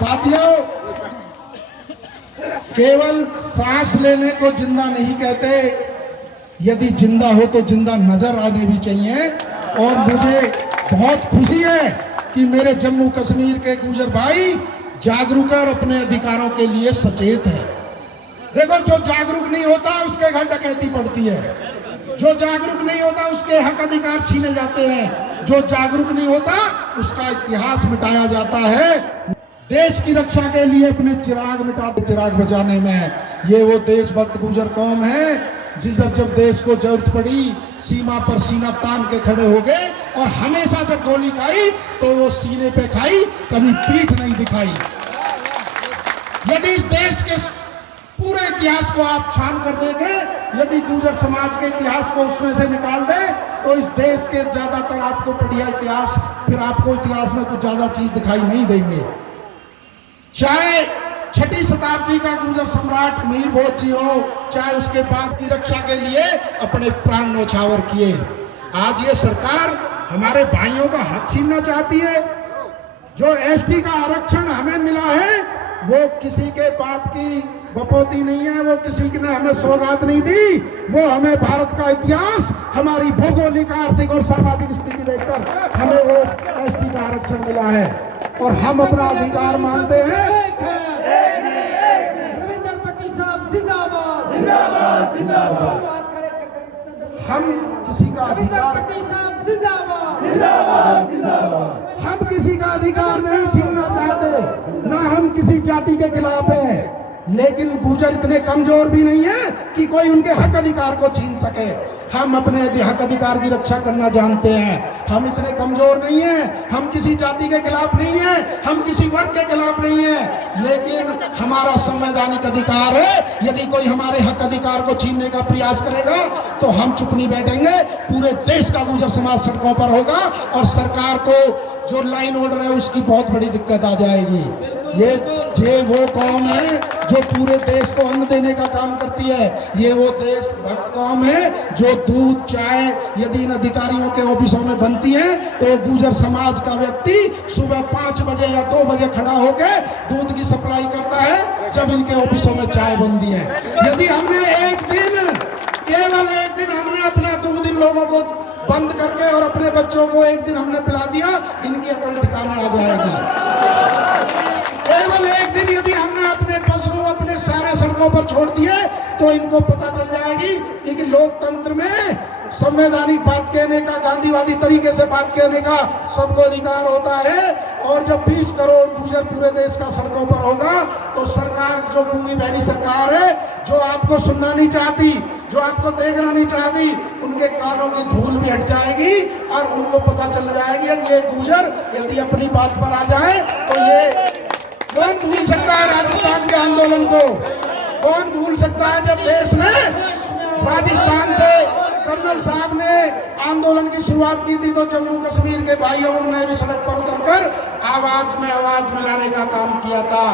साथियों, केवल सांस लेने को जिंदा नहीं कहते, यदि जिंदा हो तो जिंदा नजर आने भी चाहिए। और मुझे बहुत खुशी है कि मेरे जम्मू कश्मीर के गुर्जर भाई जागरूक है और अपने अधिकारों के लिए सचेत है। देखो, जो जागरूक नहीं होता उसके घर डकैती पड़ती है, जो जागरूक नहीं होता उसके हक अधिकार छीने जाते हैं, जो जागरूक नहीं होता उसका इतिहास मिटाया जाता है। देश की रक्षा के लिए अपने चिराग मिटाते चिराग बचाने में ये वो देशभक्त गुर्जर कौम है जब देश को जरूरत पड़ी सीमा पर सीना तान के खड़े हो गए, और हमेशा जब गोली खाई तो वो सीने पे खाई, कभी पीठ नहीं दिखाई। यदि इस देश के पूरे इतिहास को आप छान कर देंगे, यदि गुर्जर समाज के इतिहास को उसमें से निकाल दें, तो इस देश के ज्यादातर आपको बढ़िया इतिहास, फिर आपको इतिहास में कुछ ज्यादा चीज दिखाई नहीं देंगे। चाहे 6ठी शताब्दी का गुर्जर सम्राट मीर भोज जी हो, चाहे उसके बाद की रक्षा के लिए अपने प्राण न्यौछावर किए। आज ये सरकार हमारे भाइयों का हक छीनना चाहती है। जो एसटी का आरक्षण हमें मिला है वो किसी के बाप की बपौती नहीं है, वो किसी ने हमें सौगात नहीं दी, वो हमें भारत का इतिहास, हमारी भौगोलिक, आर्थिक और सामाजिक स्थिति देखकर हमें वो एसटी का आरक्षण मिला है, और हम अपना अधिकार मानते हैं। हम किसी का अधिकार हम किसी का अधिकार नहीं छीनना चाहते, ना हम किसी जाति के खिलाफ हैं, लेकिन गुर्जर इतने कमजोर भी नहीं है कि कोई उनके हक अधिकार को छीन सके। हम अपने हक अधिकार की रक्षा करना जानते हैं। हम इतने कमजोर नहीं हैं, हम किसी जाति के खिलाफ नहीं हैं, हम किसी वर्ग के खिलाफ नहीं हैं, लेकिन हमारा संवैधानिक अधिकार है। यदि कोई हमारे हक अधिकार को छीनने का प्रयास करेगा तो हम चुप नहीं बैठेंगे। पूरे देश का गुर्जर समाज सड़कों पर होगा, और सरकार को जो लाइन ऑर्डर है उसकी बहुत बड़ी दिक्कत आ जाएगी। ये वो कौम है जो पूरे देश को अन्न देने का काम करती है। ये वो देशभक्त कौम है जो दूध, चाय यदि इन अधिकारियों के ऑफिसों में बनती है तो गुर्जर समाज का व्यक्ति सुबह 5 बजे या 2 बजे खड़ा होकर दूध की सप्लाई करता है जब इनके ऑफिसों में चाय बनती है। यदि हमने केवल एक दिन हमने अपना दूध इन लोगों को बंद करके और अपने बच्चों को एक दिन हमने पिला दिया, इनकी अकल ठिकाने आ जाएगी। केवल एक दिन यदि हमने अपने पशु अपने सारे सड़कों पर छोड़ दिए तो इनको पता चल जाएगी कि लोकतंत्र में संवैधानिक बात कहने का, गांधीवादी तरीके से बात कहने का सबको अधिकार होता है। और जब 20 करोड़ गुर्जर पूरे देश का सड़कों पर होगा तो सरकार, जो गूंगी बहरी सरकार है, जो आपको सुनना नहीं चाहती, जो आपको देखना नहीं चाहती, उनके कानों की धूल भी हट जाएगी और उनको पता चल जाएगी कि ये गुर्जर यदि अपनी बात पर आ जाए तो ये कौन भूल सकता है राजस्थान के आंदोलन को? कौन भूल सकता है जब देश में राजस्थान से कर्नल साहब ने आंदोलन की शुरुआत की थी तो जम्मू कश्मीर के भाइयों ने भी सड़क पर उतरकर आवाज में आवाज मिलाने का काम किया था।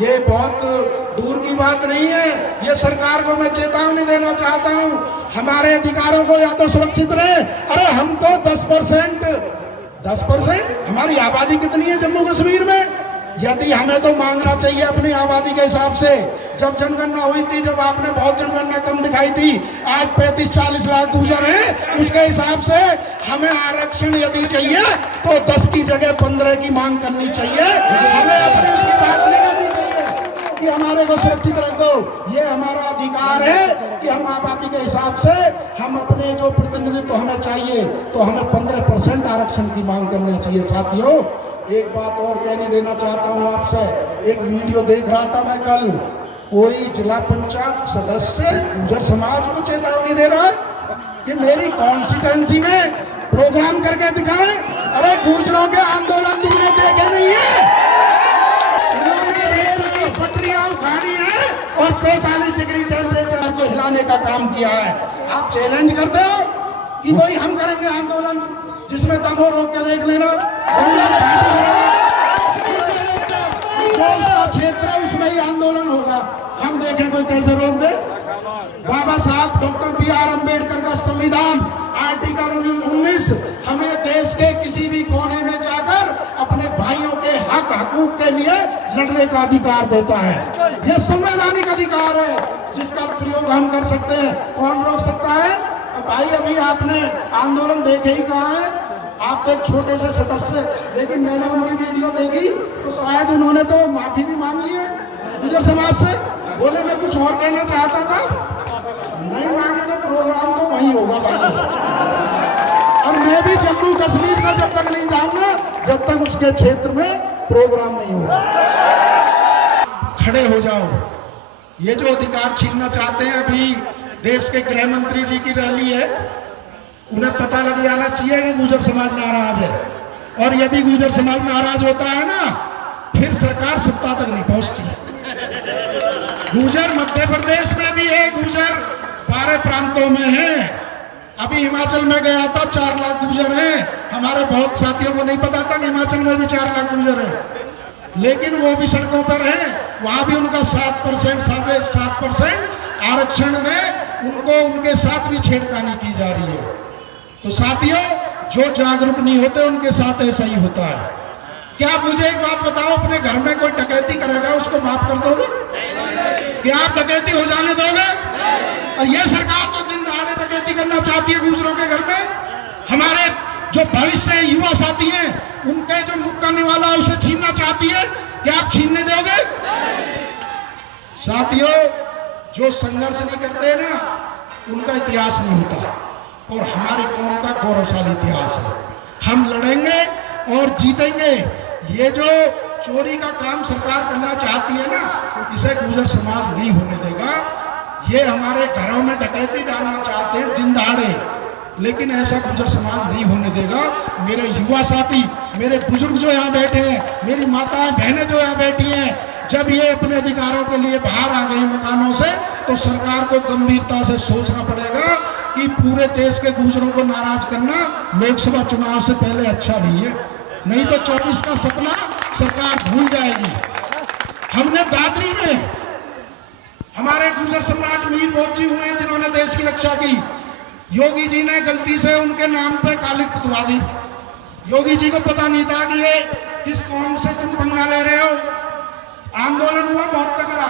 ये बहुत दूर की बात नहीं है। ये सरकार को मैं चेतावनी देना चाहता हूं, हमारे अधिकारों को या तो सुरक्षित रहे। अरे हम तो 10% हमारी आबादी कितनी है जम्मू कश्मीर में? यदि हमें तो मांगना चाहिए अपनी आबादी के हिसाब से। जब जनगणना हुई थी, जब आपने बहुत जनगणना कम दिखाई थी, आज 35-40 लाख गुर्जर हैं, उसके हिसाब से हमें आरक्षण यदि चाहिए तो 10 की जगह 15 की मांग करनी चाहिए। हमें अपने उसकी बात नहीं करनी चाहिए कि हमारे को सुरक्षित रख दो। ये हमारा अधिकार है कि हम आबादी के हिसाब से हम अपने जो प्रतिनिधित्व हमें चाहिए तो हमें 15% आरक्षण की मांग करनी चाहिए। साथियों, एक बात और कहने देना चाहता हूं आपसे। एक वीडियो देख रहा था मैं कल, कोई जिला पंचायत सदस्य गुर्जर समाज को चेतावनी दे रहा है कि मेरी कॉन्स्टिट्यूएंसी में प्रोग्राम करके दिखाएं। अरे गुर्जरों के आंदोलन तुमने देखे नहीं है? इन्होंने रेल की पटरियां उखाड़ी है और 45 डिग्री टेम्परेचर को हिलाने का काम किया है। आप चैलेंज करते हो कि कोई हम करेंगे आंदोलन, जिसमें दमो रोक के देख लेना। जो उसका क्षेत्र है उसमें ही आंदोलन होगा, हम देखें कोई कैसे रोक दे। बाबा साहब डॉक्टर BR अम्बेडकर का संविधान आर्टिकल 19 हमें देश के किसी भी कोने में जाकर अपने भाइयों के हक हकूक के लिए लड़ने का अधिकार देता है। यह संवैधानिक अधिकार है जिसका प्रयोग हम कर सकते हैं। कौन रोक सकता है? भाई अभी आपने आंदोलन देखे ही कहा है, आप तो एक छोटे से सदस्य, लेकिन मैंने उनकी वीडियो देखी तो शायद उन्होंने तो माफी भी मांग ली है गुजर समाज से। बोले मैं कुछ और कहना चाहता था, नहीं मांगे तो प्रोग्राम तो वही होगा भाई। और मैं भी जम्मू कश्मीर से जब तक नहीं जाऊंगा जब तक उसके क्षेत्र में प्रोग्राम नहीं होगा। खड़े हो जाओ। ये जो अधिकार छीनना चाहते हैं, अभी देश के गृह मंत्री जी की रैली है, उन्हें पता लग जाना चाहिए कि गुर्जर समाज नाराज है। और यदि गुर्जर समाज नाराज होता है ना, फिर सरकार सत्ता तक नहीं पहुंचती। गुर्जर मध्य प्रदेश में भी है, गुर्जर 12 प्रांतों में है। अभी हिमाचल में गया था, 4 लाख गुर्जर हैं। हमारे बहुत साथियों को नहीं पता था कि हिमाचल में भी 4 लाख गुर्जर है, लेकिन वो भी सड़कों पर हैं। वहां भी उनका 7%, 7.5% आरक्षण में उनको उनके साथ भी छेड़खानी की जा रही है। तो साथियों, जो जागरूक नहीं होते उनके साथ ऐसा ही होता है। क्या मुझे एक बात बताओ, अपने घर में कोई डकैती करेगा उसको माफ कर दोगे? क्या आप डकैती हो जाने दोगे? और यह सरकार तो दिन दहाड़े डकैती करना चाहती है गुर्जरों के घर में। हमारे जो भविष्य युवा साथी हैं, उनके जो मुक्का निवाला है उसे छीनना चाहती है। क्या आप छीनने दोगे? साथियों, जो संघर्ष नहीं करते ना, उनका इतिहास नहीं होता। और हमारी कौम का गौरवशाली इतिहास है। हम लड़ेंगे और जीतेंगे। ये जो चोरी का काम सरकार करना चाहती है ना, इसे गुर्जर समाज नहीं होने देगा। ये हमारे घरों में डकैती डालना चाहते हैं दिन दहाड़े, लेकिन ऐसा गुर्जर समाज नहीं होने देगा। मेरे युवा साथी, मेरे बुजुर्ग जो यहाँ बैठे हैं, मेरी माताएं बहनें जो यहाँ बैठी हैं, जब ये अपने अधिकारों के लिए बाहर आ गए मकानों से, तो सरकार को गंभीरता से सोचना पड़ेगा कि पूरे देश के गुर्जरों को नाराज करना लोकसभा चुनाव से पहले अच्छा नहीं है। नहीं तो 24 का सपना सरकार भूल जाएगी। हमने दादरी में हमारे गुर्जर सम्राट मीर भोज जी हुए जिन्होंने देश की रक्षा की। योगी जी ने गलती से उनके नाम पे कालिक पुतवा दी। योगी जी को पता नहीं था कि ये किस कौम से तुम पंगा ले रहे हो। आंदोलन हुआ बहुत तगड़ा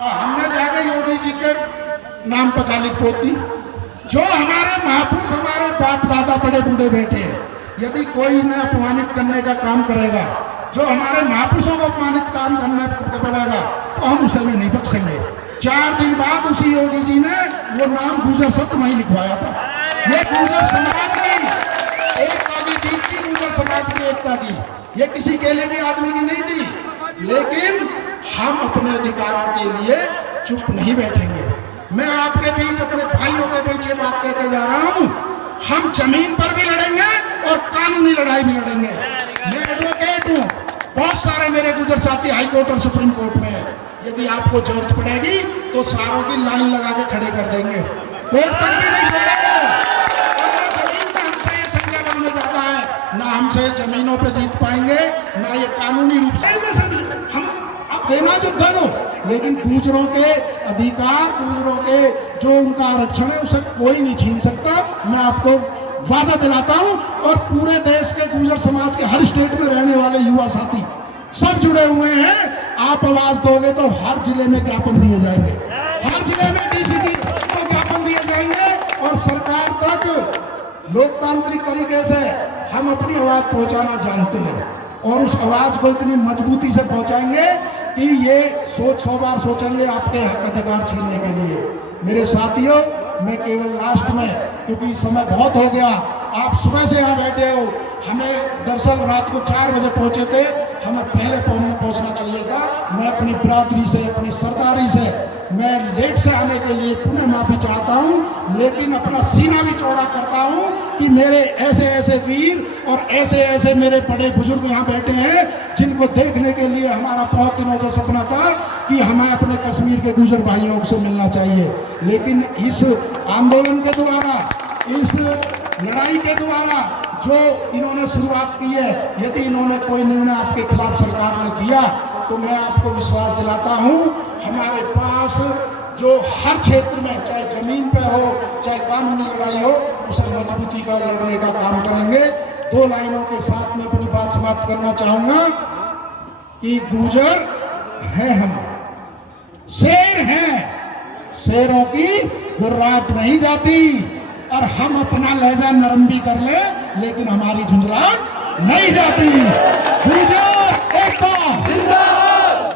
और हमने जाके योगी जी के नाम पर कालिक पोत दी। जो हमारे महापुरुष, हमारे बाप दादा बड़े बूढ़े बैठे हैं, यदि कोई इन्हें अपमानित करने का काम करेगा, जो हमारे महापुरुषों को अपमानित काम करने पड़ेगा, तो हम उसे भी नहीं बख्शेंगे। 4 दिन बाद उसी योगी जी ने वो नाम गुर्जर शब्द वहीं लिखवाया था। ये गुर्जर समाज की एकता की जीत थी, गुर्जर समाज की एकता की। ये किसी अकेले भी आदमी की नहीं थी। लेकिन हम अपने अधिकारों के लिए चुप नहीं बैठेंगे। मैं आपके बीच, अपने भाइयों के बीच ये बात कहते जा रहा हूं, हम जमीन पर भी लड़ेंगे और कानूनी लड़ाई भी लड़ेंगे। मैं एडवोकेट हूं, बहुत सारे मेरे गुर्जर साथी हाई कोर्ट और सुप्रीम कोर्ट में है। यदि आपको जरूरत पड़ेगी तो सारों की लाइन लगा के खड़े कर देंगे, कोर्ट तक भी नहीं छोड़ेंगे। जमीन में हमसे ये संख्या बनने जाता है, ना हमसे जमीनों पे जीत पाएंगे, ना ये कानूनी रूप से हम अब देना जो दो, लेकिन गुर्जरों के अधिकार, गुर्जरों के जो उनका आरक्षण है, उसे कोई नहीं छीन सकता। मैं आपको वादा दिलाता हूं। और पूरे देश के गुर्जर समाज के हर स्टेट में रहने वाले युवा साथी सब जुड़े हुए हैं। आप आवाज दोगे तो हर जिले में ज्ञापन दिए जाएंगे, हर जिले में डीसीपी को ज्ञापन दिए जाएंगे और सरकार तक लोकतांत्रिक तरीके से हम अपनी आवाज पहुंचाना जानते हैं। और उस आवाज को इतनी मजबूती से पहुंचाएंगे कि ये 100 बार सोचेंगे आपके हक अधिकार छीनने के लिए। मेरे साथियों, मैं केवल लास्ट में, क्योंकि समय बहुत हो गया, आप सुबह से यहाँ बैठे हो, हमें दरअसल रात को 4 बजे पहुंचे थे, हमें पहले पहुंचना चाहिए था। मैं अपनी बिरादरी से, अपनी सरदारी से मैं लेट से आने के लिए पुनः माफी चाहता हूं, लेकिन अपना सीना भी चौड़ा करता हूं कि मेरे ऐसे ऐसे वीर और ऐसे ऐसे मेरे बड़े बुजुर्ग यहाँ बैठे हैं जिनको देखने के लिए हमारा बहुत दिनों से सपना था कि हमें अपने कश्मीर के गुर्जर भाइयों से मिलना चाहिए। लेकिन इस आंदोलन के द्वारा, इस लड़ाई के द्वारा जो इन्होंने शुरुआत की है, यदि इन्होंने कोई निर्णय आपके खिलाफ सरकार ने दिया, तो मैं आपको विश्वास दिलाता हूं, हमारे पास जो हर क्षेत्र में, चाहे जमीन पे हो, चाहे कानूनी लड़ाई हो, उसे मजबूती का लड़ने का काम करेंगे। 2 लाइनों के साथ में अपनी बात समाप्त करना चाहूंगा। कि गुर्जर है हम, शेर हैं, शेरों की गुर्राहट नहीं जाती। और हम अपना लहजा नरम भी कर ले लेकिन हमारी झुंझलाहट नहीं जाती। गुर्जर एकता,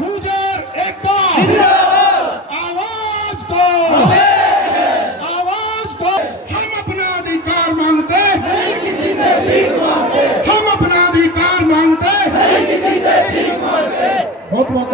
गुर्जर एकता, आवाज दो, आवाज दो। हम अपना अधिकार मांगते नहीं किसी से भीख मांगते, हम अपना अधिकार मांगते नहीं किसी से भीख मांगते। बहुत बहुत